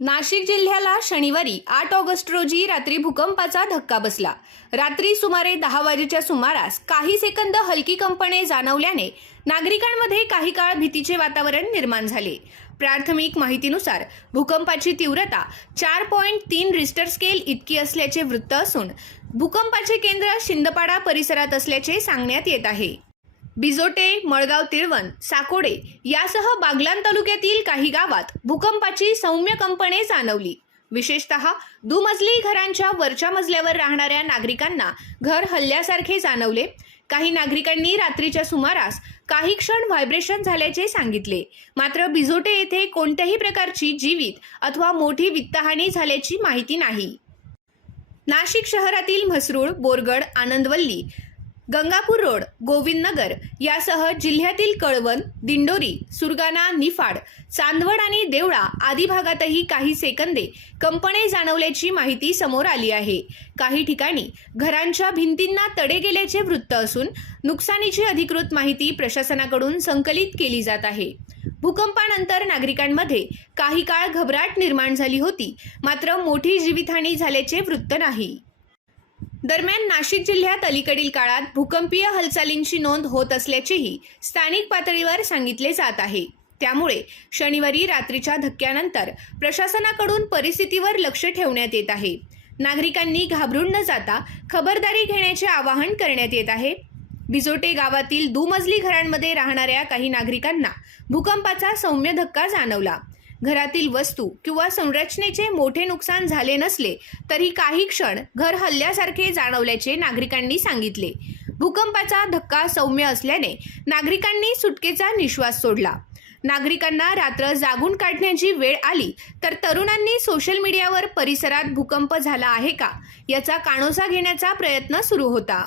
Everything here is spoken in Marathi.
नाशिक जिल्ह्याला शनिवारी 8 ऑगस्ट रोजी रात्री भूकंपाचा धक्का बसला। रात्री सुमारे 10 वाजेच्या सुमारास काही सेकंद हलकी कंपने जाणवल्याने नागरिकांमध्ये काही काळ भीतीचे वातावरण निर्माण झाले। प्राथमिक माहितीनुसार भूकंपाची तीव्रता 4.3 रिश्टर स्केल इतकी असल्याचे वृत्त असून भूकंपाचे केंद्र शिंदपाडा परिसरात असल्याचे सांगण्यात येत आहे। बिजोटे, मळगाव तिळवण, साकोडे यासह बागलाण तालुक्यातील काही गावात भूकंपाची सौम्य कंपने जाणवली। विशेषतः दुमजली घरांच्या वरच्या मजल्यावर राहणाऱ्या नागरिकांना घर हल्ल्यासारखे जाणवले। काही नागरिकांनी रात्रीच्या सुमारास काही क्षण व्हायब्रेशन झाल्याचे सांगितले। मात्र बिजोटे येथे कोणत्याही प्रकारची जीवित अथवा मोठी वित्तहानी झाल्याची माहिती नाही। नाशिक शहरातील म्हसरूळ, बोरगड, आनंदवल्ली, गंगापूर रोड, गोविंद नगर यासह जिल्ह्यातील कळवण, दिंडोरी, सुरगाणा, निफाड, चांदवड आणि देवळा आदी भागातही काही सेकंदे कंपने जाणवल्याची माहिती समोर आली आहे। काही ठिकाणी घरांच्या भिंतींना तडे गेल्याचे वृत्त असून नुकसानीची अधिकृत माहिती प्रशासनाकडून संकलित केली जात आहे। भूकंपानंतर नागरिकांमध्ये काही काळ घबराट निर्माण झाली होती, मात्र मोठी जीवितहानी झाल्याचे वृत्त नाही। दरम्यान नाशिक जिल्ह्यात अलीकडील काळात भूकंपीय हालचालींची नोंद होत असल्याचेही स्थानिक पातळीवर सांगितले जात आहे। त्यामुळे शनिवारी रात्रीच्या धक्क्यानंतर प्रशासनाकडून परिस्थितीवर लक्ष ठेवण्यात येत आहे। नागरिकांनी घाबरून न जाता खबरदारी घेण्याचे आवाहन करण्यात येत आहे। बिजोटे गावातील दुमजली घरांमध्ये राहणाऱ्या काही नागरिकांना भूकंपाचा सौम्य धक्का जाणवला। घरातील वस्तू किंवा संरचनेचे मोठे नुकसान झाले नसले तरी काही क्षण घर हल्ल्यासारखे जाणवल्याचे नागरिकांनी सांगितले। भूकंपाचा धक्का सौम्य असल्याने नागरिकांनी सुटकेचा निश्वास सोडला। नागरिकांना रात्र जागून काढण्याची वेळ आली तर तरुणांनी सोशल मीडियावर परिसरात भूकंप झाला आहे का याचा कानोसा घेण्याचा प्रयत्न सुरू होता।